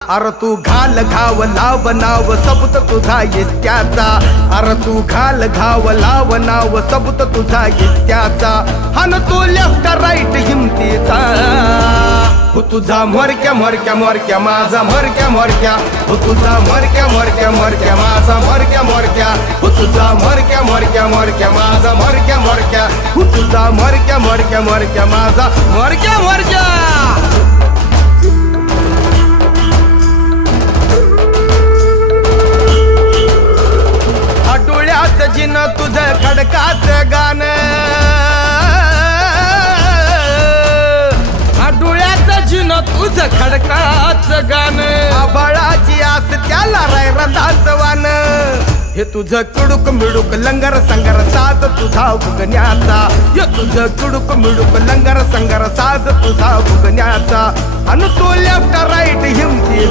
अरे तू घाल घाव लाव नाव सबूत तुझा इत्याचा अरे तू घाल घाव लाव नाव सबूत तुझा इत्याचा हन तू लेफ्ट राईट हिमतीचा हो तुझा मरक्या मरक्या मरक्या माझा मरक्या मरक्या हो तुझा मरक्या मरक्या मरक्या माझा मरक्या मरक्या हो तुझा मरक्या मरक्या मरक्या माझा मरक्या मरक्या हो तुझा मरक्या मरक्या मरक्या माझा मरक्या मरक्या जिन तुझं खडकाचं गाणं डोळ्याचं जिन तुझं खडकाचं गाणं आबाळाची आस त्याला रंधाचं वान हे तुझं कुडुक मिडुक लंगर संगर साज तुझा भुगण्याचा हे तुझं कुडुक मिडुक लंगर संगर साज तुझा भुगण्याचा अन तो लेफ्ट राईट हिमती